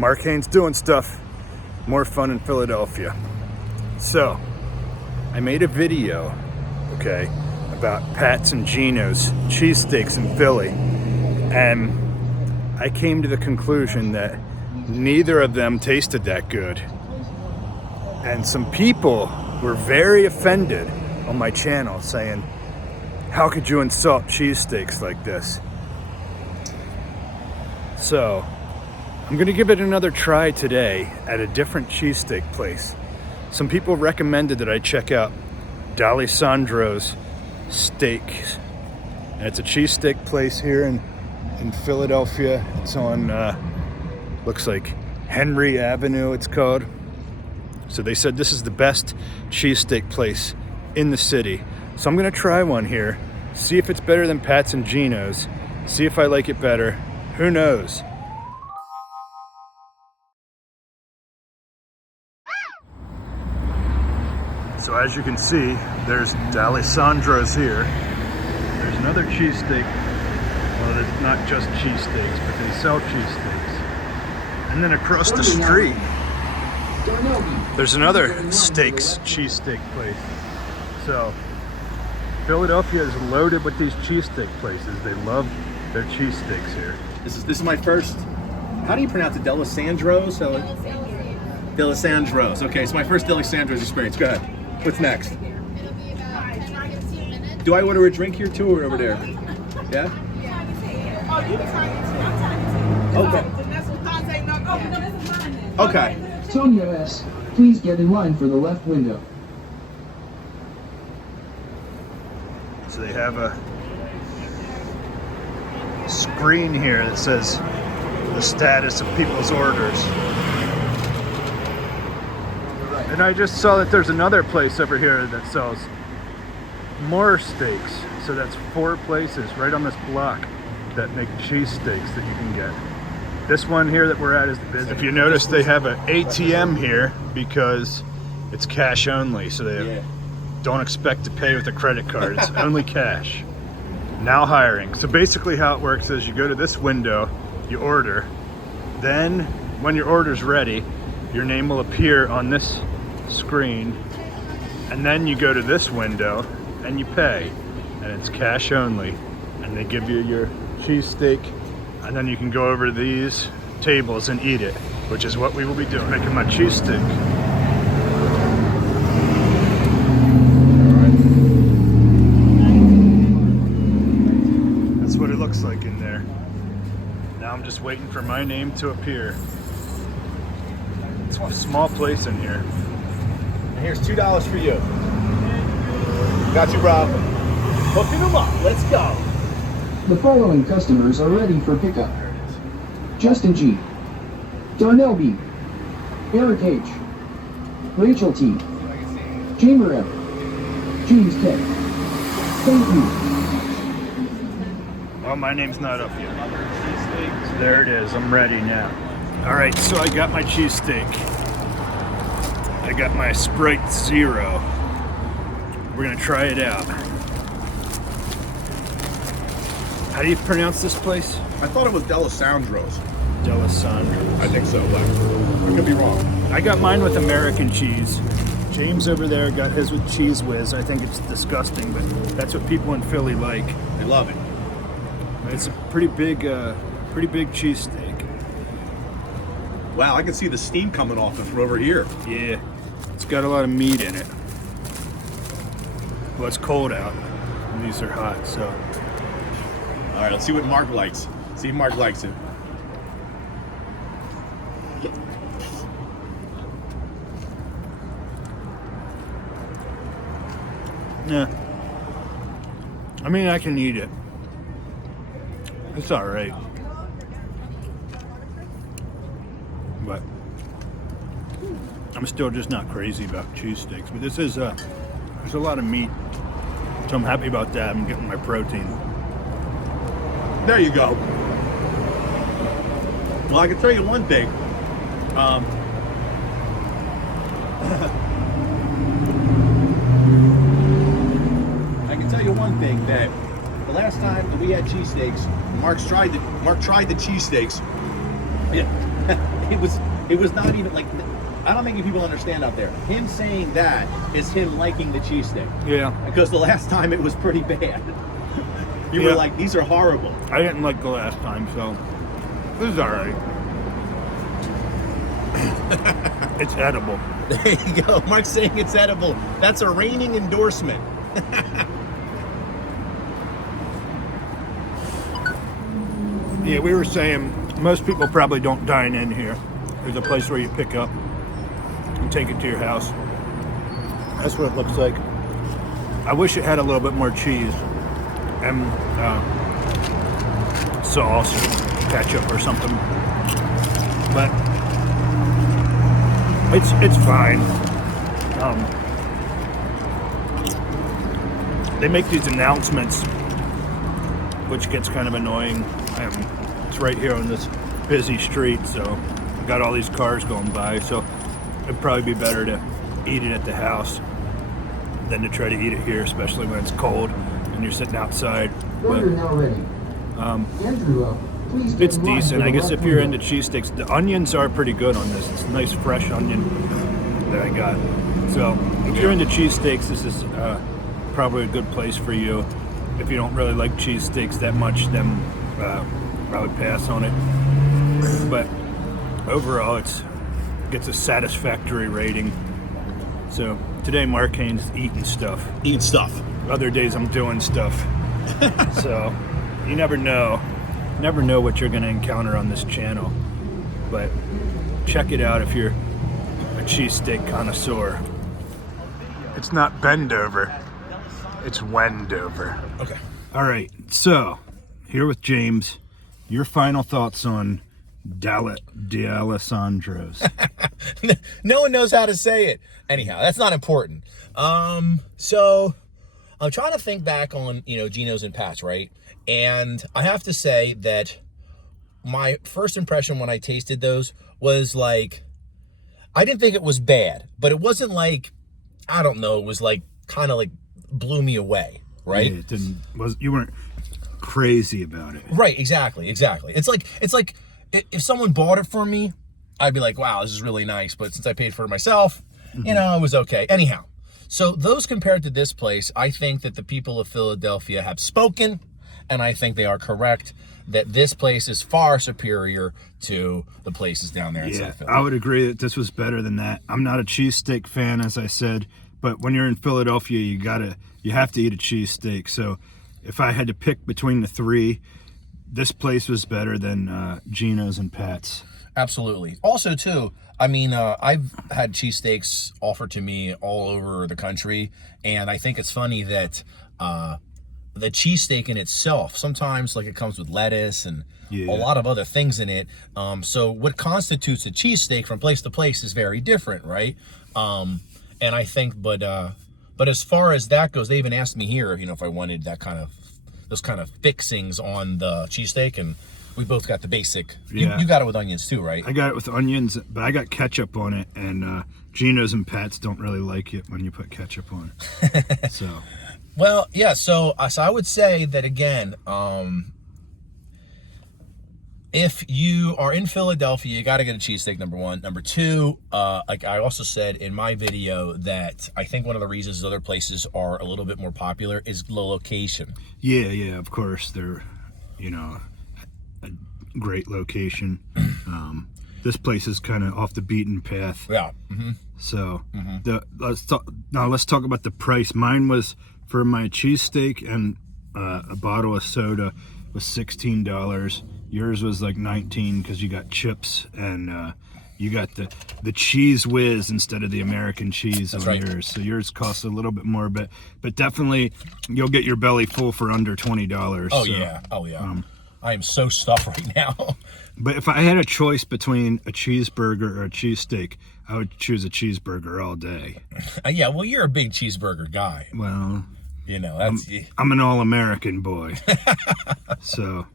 Mark Haynes doing stuff. More fun in Philadelphia. So, I made a video, okay, about Pat's and Gino's cheesesteaks in Philly. And I came to the conclusion that neither of them tasted that good. And some people were very offended on my channel saying, how could you insult cheesesteaks like this? So, I'm gonna give it another try today at a different cheesesteak place. Some people recommended that I check out Dalessandro's Steaks. And it's a cheesesteak place here in Philadelphia. It's on, looks like Henry Avenue it's called. So they said this is the best cheesesteak place in the city. So I'm gonna try one here, see if it's better than Pat's and Gino's, see if I like it better. Who knows? So as you can see, there's Dalessandro's here. There's another cheesesteak. Well, it's not just cheesesteaks, but they sell cheesesteaks. And then across the street, there's another steaks cheesesteak place. So Philadelphia is loaded with these cheesesteak places. They love their cheesesteaks here. This is my first. How do you pronounce it? Dalessandro's? Dalessandro's. Okay, it's my first Dalessandro's experience. Go ahead. What's next? It'll be about 5 to 10 minutes. Do I order a drink here too, or over there? Yeah. Oh, you can try it too. Okay. Okay. Sonia S., please get in line for the left window. So they have a screen here that says the status of people's orders. And I just saw that there's another place over here that sells more steaks. So that's 4 places right on this block that make cheesesteaks that you can get. This one here that we're at is the business. If you notice, they have an ATM here because it's cash only. So they don't expect to pay with a credit card. It's only cash. Now hiring. So basically how it works is you go to this window, you order, then when your order's ready, your name will appear on this screen, and then you go to this window and you pay, and it's cash only, and they give you your cheesesteak, and then you can go over to these tables and eat it, which is what we will be doing, making my cheesesteak. That's what it looks like in there. Now I'm just waiting for my name to appear. It's a small place in here. And here's $2 for you. Got you, Rob. Hooking them up. Let's go. The following customers are ready for pickup. Justin G., Darnell B., Eric H., Rachel T., Chamber F., James K. Thank you. Well, my name's not up yet. There it is. I'm ready now. All right, so I got my cheesesteak. I got my Sprite Zero. We're gonna try it out. How do you pronounce this place? I thought it was Dalessandro's. Dalessandro. I think so, but I could be wrong. I got mine with American cheese. James over there got his with Cheese Whiz. I think it's disgusting, but that's what people in Philly like. I love it. It's a pretty big cheesesteak. Wow, I can see the steam coming off it from over here. Yeah, it's got a lot of meat in it. Well, it's cold out, and these are hot, so. All right, let's see what Mark likes. See if Mark likes it. Yeah. I mean, I can eat it. It's all right. But I'm still just not crazy about cheesesteaks. But this is, there's a lot of meat. So I'm happy about that. I'm getting my protein. There you go. Well, I can tell you one thing. I can tell you one thing, that the last time that we had cheesesteaks, Mark tried the cheesesteaks. Yeah. it was not even like, I don't think people understand out there. Him saying that is him liking the cheesesteak. Yeah. Because the last time it was pretty bad. You Yeah. were like, these are horrible. I didn't like the last time, so this is all right. It's edible. There you go. Mark's saying it's edible. That's a reigning endorsement. Yeah, we were saying most people probably don't dine in here. There's a place where you pick up and take it to your house. That's what it looks like. I wish it had a little bit more cheese and sauce or ketchup or something, but it's fine. They make these announcements, which gets kind of annoying. It's right here on this busy street, so I've got all these cars going by, so it'd probably be better to eat it at the house than to try to eat it here, especially when it's cold and you're sitting outside. Order But now ready. Andrew, please it's stand in line decent. for I the guess left if you're window. into cheesesteaks, the onions are pretty good on this. It's a nice fresh onion that I got. So if you're into cheesesteaks, this is probably a good place for you. If you don't really like cheesesteaks that much, then I would pass on it. But overall, it gets a satisfactory rating. So today, Mark Haynes is eating stuff. Eat stuff. Other days, I'm doing stuff. So you never know what you're going to encounter on this channel. But check it out if you're a cheesesteak connoisseur. It's not Bendover, it's Wendover. Okay. All right, so here with James, your final thoughts on Dalessandro's. No one knows how to say it. Anyhow, that's not important. So I'm trying to think back on, Geno's and Pat's, right? And I have to say that my first impression when I tasted those was like, I didn't think it was bad, but it wasn't like, I don't know, it was like kind of like blew me away, right? Yeah, you weren't crazy about it. Right, exactly. It's like if someone bought it for me, I'd be like, wow, this is really nice. But since I paid for it myself, it was okay. Anyhow, so those compared to this place, I think that the people of Philadelphia have spoken, and I think they are correct that this place is far superior to the places down there in Yeah, South Philly. I would agree that this was better than that. I'm not a cheesesteak fan, as I said, but when you're in Philadelphia, you have to eat a cheesesteak. So if I had to pick between the three, this place was better than Geno's and Pat's. Absolutely. Also, too, I mean, I've had cheesesteaks offered to me all over the country, and I think it's funny that the cheesesteak in itself, sometimes like it comes with lettuce and a lot of other things in it. So what constitutes a cheesesteak from place to place is very different, right? And I think, but as far as that goes, they even asked me here, if I wanted those kind of fixings on the cheesesteak, and we both got the basic. Yeah. You got it with onions too, right? I got it with onions, but I got ketchup on it, and Geno's and Pat's don't really like it when you put ketchup on it. So, well, yeah. So I would say that again. If you are in Philadelphia, you got to get a cheesesteak, number one. Number two, like I also said in my video, that I think one of the reasons other places are a little bit more popular is the location. yeah, of course, they're, a great location. This place is kind of off the beaten path. Yeah. So let's talk about the price. Mine was, for my cheesesteak and a bottle of soda, was $16. Yours was like $19 because you got chips and you got the cheese whiz instead of the American cheese. That's on right. Yours. So yours costs a little bit more, but definitely you'll get your belly full for under $20. Oh, so, yeah. I am so stuffed right now. But if I had a choice between a cheeseburger or a cheesesteak, I would choose a cheeseburger all day. Yeah, well, you're a big cheeseburger guy. Well, that's I'm an all-American boy. So,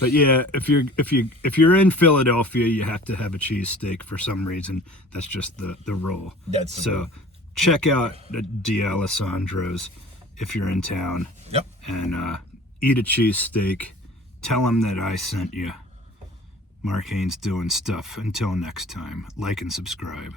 but yeah, if you're in Philadelphia, you have to have a cheesesteak for some reason. That's just the rule. That's the rule. Check out the Dalessandro's if you're in town. Yep. And eat a cheesesteak. Tell them that I sent you. Mark Haynes doing stuff. Until next time, like and subscribe.